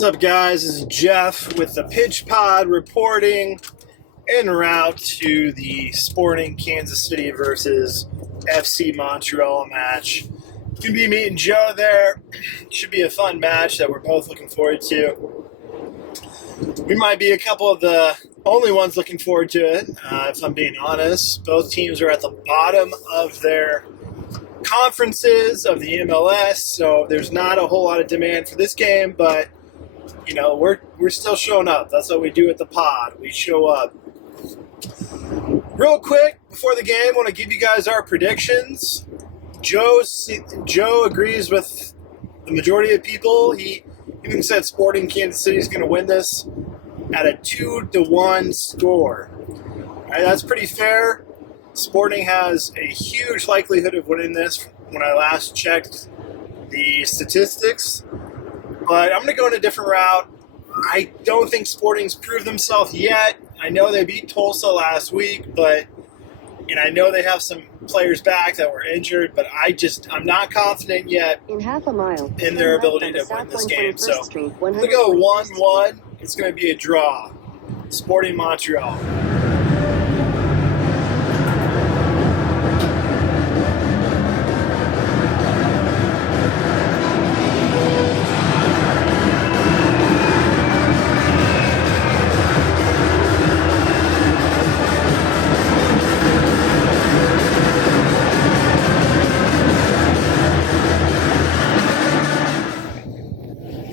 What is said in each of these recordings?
What's up, guys? This is Jeff with the Pitch Pod reporting en route to the Sporting Kansas City versus FC Montreal match. Gonna be meeting Joe there. Should be a fun match that we're both looking forward to. We might be a couple of the only ones looking forward to it, if I'm being honest. Both teams are at the bottom of their conferences of the MLS, so there's not a whole lot of demand for this game, but you know, we're still showing up. That's what we do at the pod. We show up. Real quick, before the game, I want to give you guys our predictions. Joe agrees with the majority of people. He even said Sporting Kansas City is going to win this at a 2-1 score. All right, that's pretty fair. Sporting has a huge likelihood of winning this when I last checked the statistics. But I'm going to go in a different route. I don't think Sporting's proved themselves yet. I know they beat Tulsa last week, and I know they have some players back that were injured, but I'm not confident yet in their ability to win this game. So I'm going to go 1-1. It's going to be a draw. Sporting Montreal.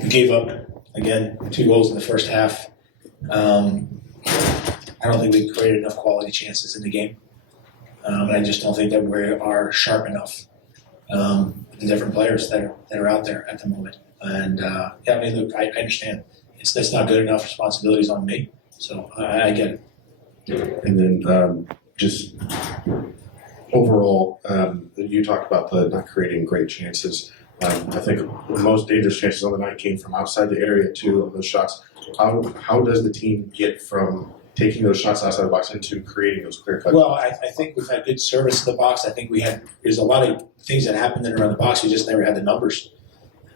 Gave up, again, 2 goals in the first half. I don't think we created enough quality chances in the game. And I just don't think that we are sharp enough. The different players that are out there at the moment. And, look, I understand. That's not good enough. Responsibilities on me. So I get it. And then just overall, you talked about the not creating great chances. I think the most dangerous chances on the night came from outside the area, 2 of those shots. How does the team get from taking those shots outside the box into creating those clear cuts? Well, I think we've had good service in the box. I think there's a lot of things that happened in around the box. We just never had the numbers.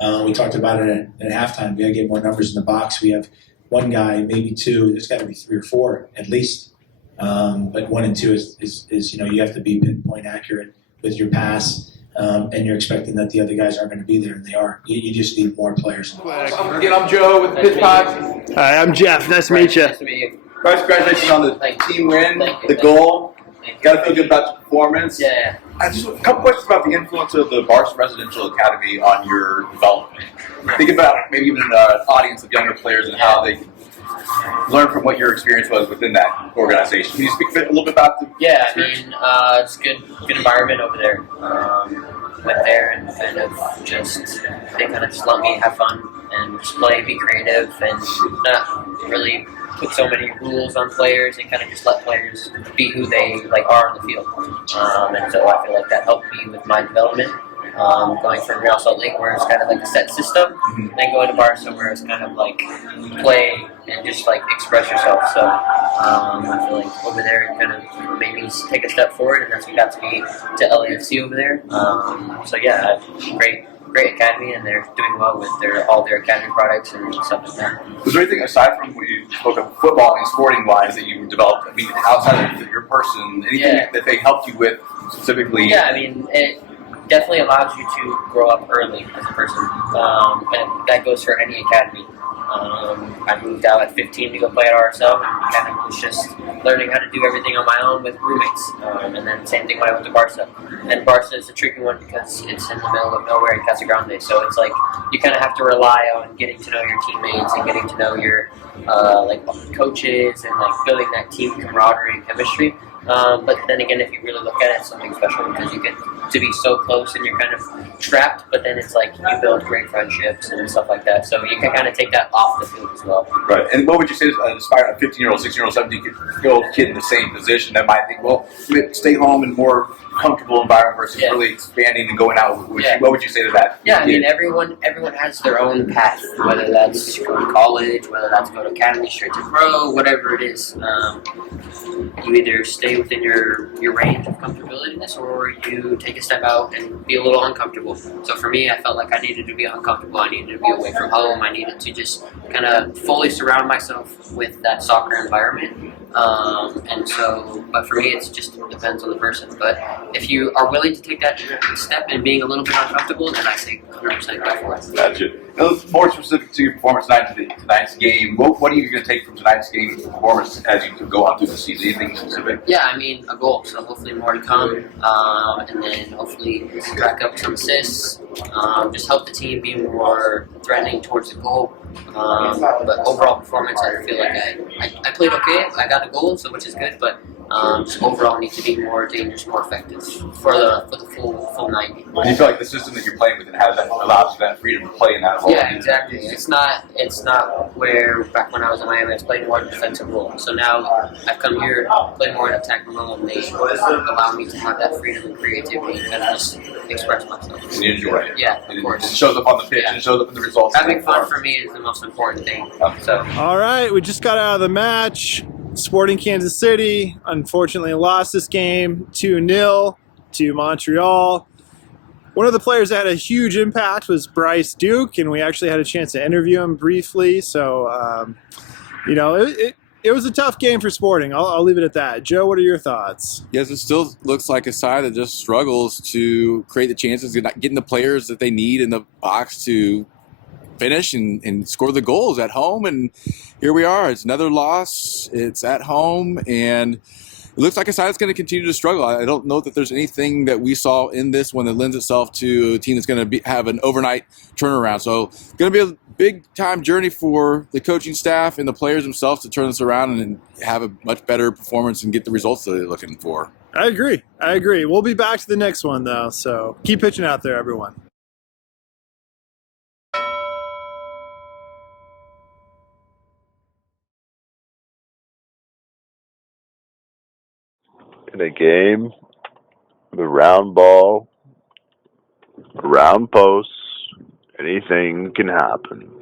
We talked about it at halftime. We got to get more numbers in the box. We have 1 guy, maybe 2. There's got to be 3 or 4 at least. But 1 and 2 is you have to be pinpoint accurate with your pass. And you're expecting that the other guys aren't going to be there, and they are. You just need more players. Again, I'm Joe with the Pitch Pod. Hi, I'm Jeff. Nice to meet you. Nice to meet you. Bryce, congratulations on the team win, the goal. Got to feel good about the performance. Yeah. Just a couple questions about the influence of the Barca Residential Academy on your development. Think about maybe even an audience of younger players and how they learn from what your experience was within that organization. Can you speak a little bit about the experience? It's good environment over there. Went there and they kind of just let me have fun and just play, be creative, and not really put so many rules on players and kind of just let players be who they are on the field. And so I feel like that helped me with my development. Going from Real Salt Lake, where it's kind of like a set system, and then going to Barca, where it's kind of like play and just like express yourself. So I feel like over there it kind of made me take a step forward, and that's what got to me to LAFC over there. Great academy, and they're doing well with all their academy products and stuff like that. Was there anything aside from what you spoke of football and sporting wise that you developed? I mean, outside of your person, anything that they helped you with specifically? Yeah, I mean it definitely allows you to grow up early as a person, and that goes for any academy. I moved out at 15 to go play at RSL, and kind of was just learning how to do everything on my own with roommates. And then same thing when I went to Barca. And Barca is a tricky one because it's in the middle of nowhere in Casa Grande, so it's like you kind of have to rely on getting to know your teammates and getting to know your coaches and building that team camaraderie and chemistry. But then again, if you really look at it, it's something special because you get to be so close and you're kind of trapped, but then it's like you build great friendships and stuff like that. So you can kind of take that off the field as well. Right. And what would you say is inspire a 15-year-old, 16-year-old, 17-year-old kid in the same position that might think, well, stay home in more comfortable environment versus really expanding and going out? What would you say to that? Yeah, I mean, everyone has their own path, whether that's go to college, whether that's go to academy, straight to pro, whatever it is. You either stay within your range of comfortability or you take take a step out and be a little uncomfortable. So for me, I felt like I needed to be uncomfortable. I needed to be away from home. I needed to just kind of fully surround myself with that soccer environment. But for me, it just depends on the person. But if you are willing to take that step and being a little bit uncomfortable, then I say 100% go for it. Gotcha. Now, more specific to your performance tonight's game, what are you going to take from tonight's game performance as you go on through the season? Anything specific? Yeah, I mean, a goal. So hopefully more to come. And then hopefully rack up some assists. Just help the team be more threatening towards the goal. But overall performance, I feel like I played okay. I got a goal, so which is good. But just overall need to be more dangerous, more effective for the full 90. Do you feel like the system that you're playing with allows you that freedom to play in that role? Yeah, exactly. It's not where back when I was in Miami, I was playing more defensive role. So now I've come here, play more in attacking role, and they allow me to have that freedom and creativity and kind of just express myself. And you enjoy it. Yeah, of course. It shows up on the pitch and it shows up in the results. Having fun for me is the most important thing. So. All right, we just got out of the match. Sporting Kansas City unfortunately lost this game 2-0 to Montreal. One of the players that had a huge impact was Bryce Duke, and we actually had a chance to interview him briefly. So, it was a tough game for Sporting. I'll leave it at that. Joe, what are your thoughts? Yes, it still looks like a side that just struggles to create the chances, getting the players that they need in the box to finish and score the goals at home. And here we are. It's another loss. It's at home, and it looks like a side that's going to continue to struggle. I don't know that there's anything that we saw in this one that lends itself to a team that's going to have an overnight turnaround. So it's going to be a big-time journey for the coaching staff and the players themselves to turn this around and have a much better performance and get the results that they're looking for. I agree. We'll be back to the next one, though, so keep pitching out there, everyone. In a game, the round ball, round posts, anything can happen.